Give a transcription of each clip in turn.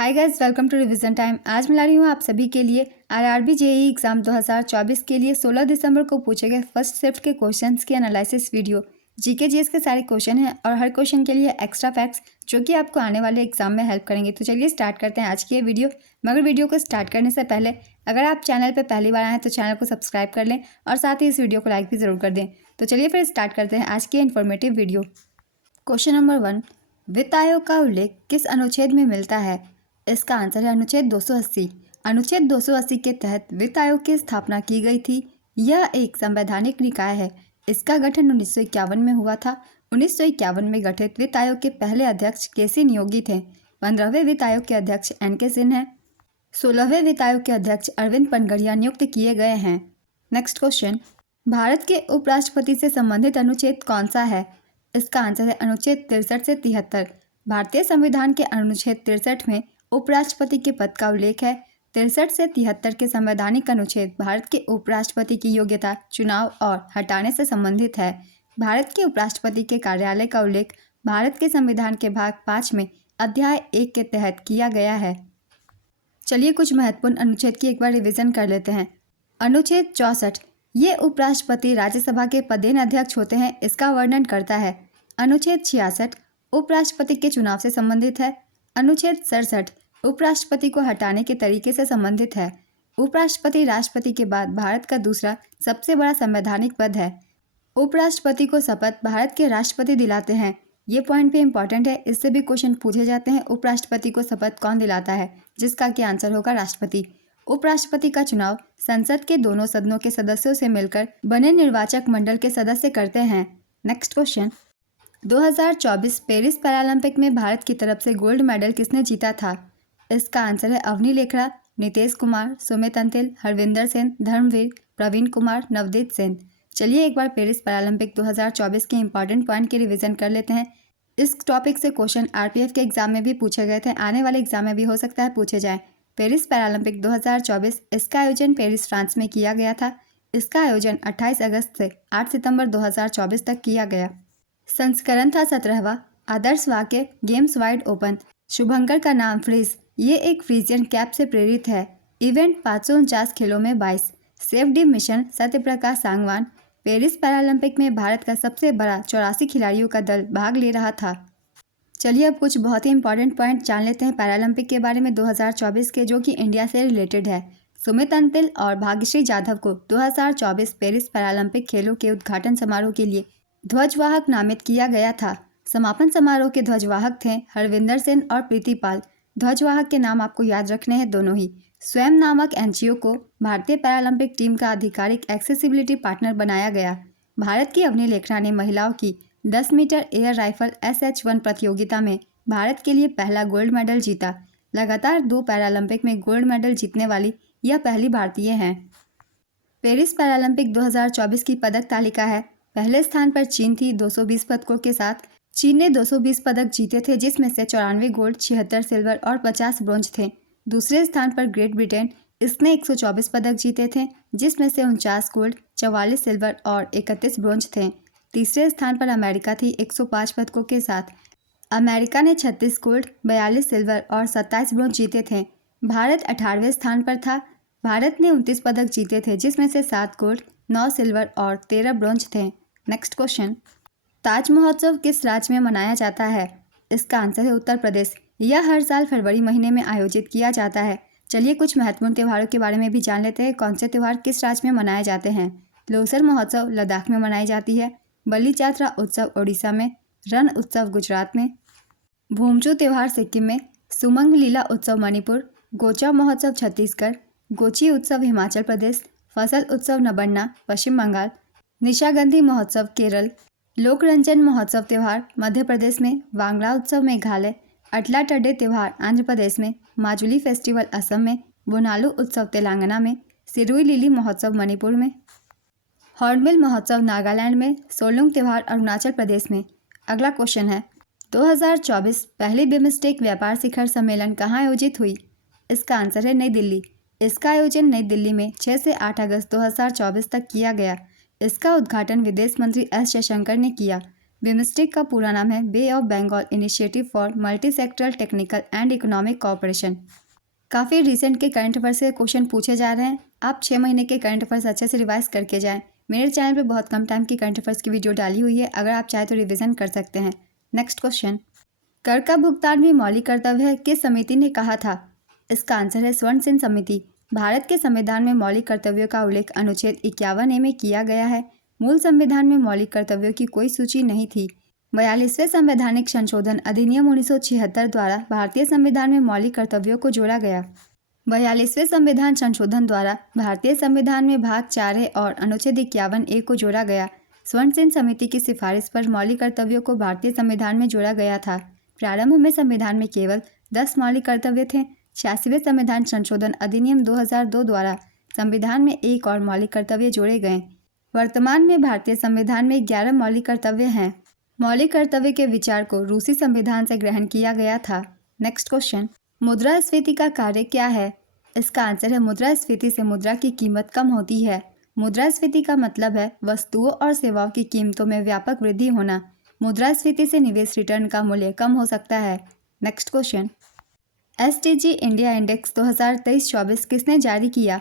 Hi guys, welcome to revision time. आज मैं ला रही हूँ आप सभी के लिए आरआरबी जेईई एग्जाम 2024 के लिए 16 दिसंबर को पूछे गए फर्स्ट शिफ्ट के क्वेश्चंस की एनालिसिस वीडियो। जीके जीएस के सारे क्वेश्चन हैं और हर क्वेश्चन के लिए एक्स्ट्रा फैक्ट्स जो कि आपको आने वाले एग्जाम में हेल्प करेंगे। तो चलिए स्टार्ट करते हैं आज की ये वीडियो। मगर वीडियो को स्टार्ट करने से पहले अगर आप चैनल पर पहली बार आए हैं तो चैनल को सब्सक्राइब कर लें और साथ ही इस वीडियो को लाइक भी ज़रूर कर दें। तो चलिए फिर स्टार्ट करते हैं आज की इन्फॉर्मेटिव वीडियो। क्वेश्चन नंबर 1, वित्त आयोग का उल्लेख किस अनुच्छेद में मिलता है? इसका आंसर है अनुच्छेद 280। अनुच्छेद 280 के तहत वित्त आयोग की स्थापना की गई थी। यह एक संवैधानिक निकाय है। इसका गठन 1951 में हुआ था। 1951 में गठित वित्त आयोग के पहले अध्यक्ष केसी नियोगी थे। 15वें वित्त आयोग के अध्यक्ष एन.के. सिंह हैं। 16वें वित्त आयोग के अध्यक्ष अरविंद पनगड़िया नियुक्त किए गए हैं। नेक्स्ट क्वेश्चन, भारत के उपराष्ट्रपति से संबंधित अनुच्छेद कौन सा है? इसका आंसर है अनुच्छेद 63 से 73। भारतीय संविधान के अनुच्छेद 63 में उपराष्ट्रपति के पद का उल्लेख है। 63 से 73 के संवैधानिक अनुच्छेद भारत के उपराष्ट्रपति की योग्यता, चुनाव और हटाने से संबंधित है। भारत के उपराष्ट्रपति के कार्यालय का उल्लेख भारत के संविधान के भाग 5 में अध्याय 1 के तहत किया गया है। चलिए कुछ महत्वपूर्ण अनुच्छेद की एक बार रिवीजन कर लेते हैं। अनुच्छेद 64, ये उपराष्ट्रपति राज्यसभा के पदेन अध्यक्ष होते हैं, इसका वर्णन करता है। अनुच्छेद 66, उपराष्ट्रपति के चुनाव से संबंधित है। अनुच्छेद 67, उपराष्ट्रपति को हटाने के तरीके से संबंधित है। उपराष्ट्रपति राष्ट्रपति के बाद भारत का दूसरा सबसे बड़ा संवैधानिक पद है। उपराष्ट्रपति को शपथ भारत के राष्ट्रपति दिलाते हैं। ये पॉइंट भी इंपॉर्टेंट है, इससे भी क्वेश्चन पूछे जाते हैं। उपराष्ट्रपति को शपथ कौन दिलाता है? जिसका कि आंसर होगा राष्ट्रपति। उपराष्ट्रपति का चुनाव संसद के दोनों सदनों के सदस्यों से मिलकर बने निर्वाचक मंडल के सदस्य करते हैं। नेक्स्ट क्वेश्चन, 2024 पेरिस पैरालंपिक में भारत की तरफ से गोल्ड मेडल किसने जीता था? इसका आंसर है अवनी लेखरा, नितेश कुमार, सुमित अंतिल, हरविंदर सेन, धर्मवीर, प्रवीण कुमार, नवदीप सेन। चलिए एक बार पेरिस पैरालंपिक 2024 के इंपॉर्टेंट पॉइंट की रिवीजन कर लेते हैं। इस टॉपिक से क्वेश्चन आरपीएफ के एग्जाम में भी पूछे गए थे, आने वाले एग्जाम में भी हो सकता है पूछे जाए। पेरिस पैरालंपिक 2024, इसका आयोजन पेरिस फ्रांस में किया गया था। इसका आयोजन 28 अगस्त से 8 सितंबर 2024 तक किया गया। संस्करण था 17वां। आदर्श वाक्य गेम्स वाइड ओपन। शुभंकर का नाम फ्रीज, ये एक फ्रीजियन कैप से प्रेरित है। इवेंट 549 खेलों में 22। Safe D mission Satyaprakash Sangwan. Paris Paralympic में भारत का सबसे बड़ा 84 खिलाड़ियों का दल भाग ले रहा था। चलिए अब कुछ बहुत ही इंपॉर्टेंट पॉइंट जान लेते हैं पैरालंपिक के बारे में 2024 के, जो कि इंडिया से रिलेटेड है। सुमित अंतिल और भाग्यश्री जाधव को 2024 पेरिस पैरालंपिक खेलों के उद्घाटन समारोह के लिए ध्वजवाहक नामित किया गया था। समापन समारोह के ध्वजवाहक थे हरविंदर सेन और प्रीति पाल। ध्वजवाहक के नाम आपको याद रखने हैं दोनों ही। स्वयं नामक एनजीओ को भारतीय पैरालंपिक टीम का आधिकारिक एक्सेसिबिलिटी पार्टनर बनाया गया। भारत की अवनी लेखरा ने महिलाओं की 10 मीटर एयर राइफल SH-1 प्रतियोगिता में भारत के लिए पहला गोल्ड मेडल जीता। लगातार 2 पैरालंपिक में गोल्ड मेडल जीतने वाली यह पहली भारतीय हैं। पेरिस पैरालंपिक 2024 की पदक तालिका है। पहले स्थान पर चीन थी 220 पदकों के साथ। चीन ने 220 पदक जीते थे, जिसमें से 94 गोल्ड, 76 सिल्वर और 50 ब्रोंज थे। दूसरे स्थान पर ग्रेट ब्रिटेन, इसने 124 पदक जीते थे, जिसमें से 49 गोल्ड, 44 सिल्वर और 31 ब्रोंज थे। तीसरे स्थान पर अमेरिका थी 105 पदकों के साथ। अमेरिका ने 36 गोल्ड, 42 सिल्वर और 27 ब्रोंज जीते थे। भारत 18वें स्थान पर था। भारत ने 29 पदक जीते थे, जिसमें से 7 गोल्ड, 9 सिल्वर और 13 ब्रोंज थे। नेक्स्ट क्वेश्चन, ताज महोत्सव किस राज्य में मनाया जाता है? इसका आंसर है उत्तर प्रदेश। यह हर साल फरवरी महीने में आयोजित किया जाता है। चलिए कुछ महत्वपूर्ण त्योहारों के बारे में भी जान लेते हैं। कौन से त्यौहार किस राज्य में मनाए जाते हैं? लोसर महोत्सव लद्दाख में मनाई जाती है। बलि जात्रा उत्सव ओडिशा में। रण उत्सव गुजरात में। भूमचू त्यौहार सिक्किम में। सुमंग लीला उत्सव मणिपुर। गोचा महोत्सव छत्तीसगढ़। गोची उत्सव हिमाचल प्रदेश। फसल उत्सव नबन्ना पश्चिम बंगाल। निशागंधी महोत्सव केरल। लोकरंजन महोत्सव त्यौहार मध्य प्रदेश में। वांगड़ा उत्सव मेघालय। अटला टड्डे त्यौहार आंध्र प्रदेश में। माजुली फेस्टिवल असम में। बोनालू उत्सव तेलंगाना में। सिरुई लिली महोत्सव मणिपुर में। हॉर्नबिल महोत्सव नागालैंड में। सोलुंग त्यौहार अरुणाचल प्रदेश में। अगला क्वेश्चन है, 2024 पहली बिमस्टेक व्यापार शिखर सम्मेलन कहाँ आयोजित हुई? इसका आंसर है नई दिल्ली। इसका आयोजन नई दिल्ली में 6 से 8 अगस्त 2024 तक किया गया। इसका उद्घाटन विदेश मंत्री एस जयशंकर ने किया। बिम्स्टेक का पूरा नाम है bay of Bengal initiative for multi sectoral technical and economic cooperation. काफ़ी रिसेंट के करंट अफेयर्स से क्वेश्चन पूछे जा रहे हैं। आप 6 महीने के करंट अफेयर्स अच्छे से रिवाइज करके जाएं। मेरे चैनल पे बहुत कम टाइम की करंट अफेयर्स की वीडियो डाली हुई है, अगर आप चाहें तो रिवीजन कर सकते हैं। नेक्स्ट क्वेश्चन, कर का भुगतान भी मौलिक कर्तव्य है, किस समिति ने कहा था? इसका आंसर है स्वर्ण सिंह समिति। भारत के संविधान में मौलिक कर्तव्यों का उल्लेख अनुच्छेद 51A में किया गया है। मूल संविधान में मौलिक कर्तव्यों की कोई सूची नहीं थी। 42वें संवैधानिक संशोधन अधिनियम 1976 द्वारा भारतीय संविधान में मौलिक कर्तव्यों को जोड़ा गया। 42वें संविधान संशोधन द्वारा भारतीय संविधान में भाग 4A और अनुच्छेद 51A को जोड़ा गया। स्वर्ण सिंह समिति की सिफारिश पर मौलिक कर्तव्यों को भारतीय संविधान में जोड़ा गया था। प्रारंभ में संविधान में केवल 10 मौलिक कर्तव्य थे। 86वें संविधान संशोधन अधिनियम 2002 द्वारा संविधान में एक और मौलिक कर्तव्य जोड़े गए। वर्तमान में भारतीय संविधान में 11 मौलिक कर्तव्य हैं। मौलिक कर्तव्य के विचार को रूसी संविधान से ग्रहण किया गया था। नेक्स्ट क्वेश्चन, मुद्रास्फीति का कार्य क्या है? इसका आंसर है मुद्रास्फीति से मुद्रा की कीमत कम होती है। मुद्रास्फीति का मतलब है वस्तुओं और सेवाओं की कीमतों में व्यापक वृद्धि होना। मुद्रास्फीति से निवेश रिटर्न का मूल्य कम हो सकता है। Next question, SDG India index 2023-24 किसने जारी किया?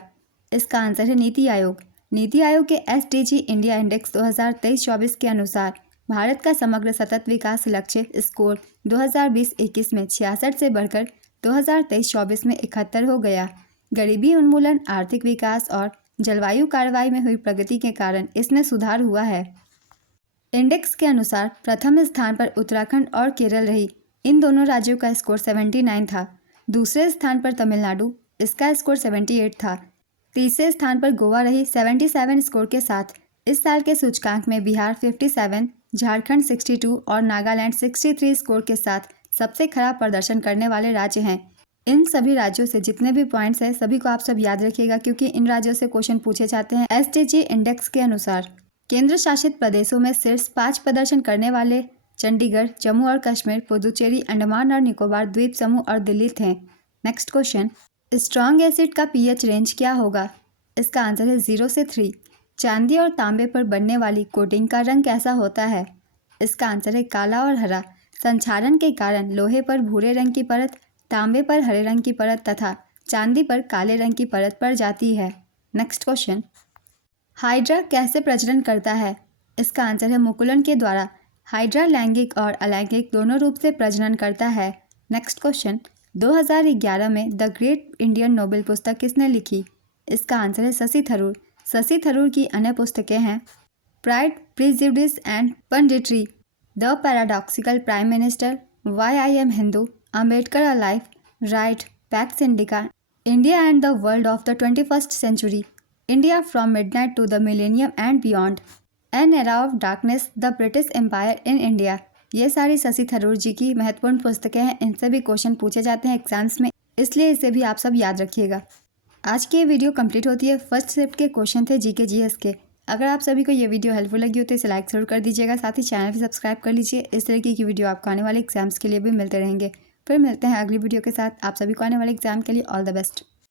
इसका आंसर है नीति आयोग। नीति आयोग के SDG इंडिया इंडेक्स 2023-24 के अनुसार भारत का समग्र सतत विकास लक्ष्य स्कोर 2020-21 में 66 से बढ़कर 2023-24 में 71 हो गया। गरीबी उन्मूलन, आर्थिक विकास और जलवायु कार्रवाई में हुई प्रगति के कारण इसमें सुधार हुआ है। इंडेक्स के अनुसार प्रथम स्थान पर उत्तराखंड और केरल रही। इन दोनों राज्यों का स्कोर 79 था। दूसरे स्थान पर तमिलनाडु, इसका स्कोर 78 था। तीसरे स्थान पर गोवा रही 77 स्कोर के साथ। इस साल के सूचकांक में बिहार 57, झारखंड 62 और नागालैंड 63 स्कोर के साथ सबसे खराब प्रदर्शन करने वाले राज्य हैं। इन सभी राज्यों से जितने भी पॉइंट्स हैं सभी को आप सब याद रखिएगा, क्योंकि इन राज्यों से क्वेश्चन पूछे जाते हैं। SDG इंडेक्स के अनुसार केंद्र शासित प्रदेशों में शीर्ष 5 प्रदर्शन करने वाले चंडीगढ़, जम्मू और कश्मीर, पुदुचेरी, अंडमान और निकोबार द्वीप समूह और दिल्ली थे। नेक्स्ट क्वेश्चन, स्ट्रॉन्ग एसिड का pH रेंज क्या होगा? इसका आंसर है 0 से 3। चांदी और तांबे पर बनने वाली कोटिंग का रंग कैसा होता है? इसका आंसर है काला और हरा। संक्षारण के कारण लोहे पर भूरे रंग की परत, तांबे पर हरे रंग की परत तथा चांदी पर काले रंग की परत पड़ जाती है। नेक्स्ट क्वेश्चन, हाइड्रा कैसे प्रजनन करता है? इसका आंसर है मुकुलन के द्वारा। हाइड्रा लैंगिक और अलैंगिक दोनों रूप से प्रजनन करता है। नेक्स्ट क्वेश्चन, 2011 में द ग्रेट इंडियन नोबेल पुस्तक किसने लिखी? इसका आंसर है शशि थरूर। शशि थरूर की अन्य पुस्तकें हैं pride, prejudice and punditry, the paradoxical prime minister, why I am Hindu, Ambedkar a life, right, pax indica, India and the world of the 21st century, India from midnight to the millennium and beyond, an era of darkness, the British empire in India. ये सारी शशि थरूर जी की महत्वपूर्ण पुस्तकें हैं। इनसे भी question पूछे जाते हैं एग्जाम्स में, इसलिए इसे भी आप सब याद रखिएगा। आज की ये वीडियो कंप्लीट होती है। फर्स्ट शिफ्ट के क्वेश्चन थे GK GS के। अगर आप सभी को ये वीडियो हेल्पफुल लगी हो तो इसे लाइक जरूर कर दीजिएगा, साथ ही चैनल भी सब्सक्राइब कर लीजिए। इस तरीके की वीडियो आपको आने वाले एग्जाम्स के लिए भी मिलते रहेंगे। फिर मिलते हैं अगली वीडियो के साथ। आप सभी को आने वाले एग्जाम के लिए ऑल द बेस्ट।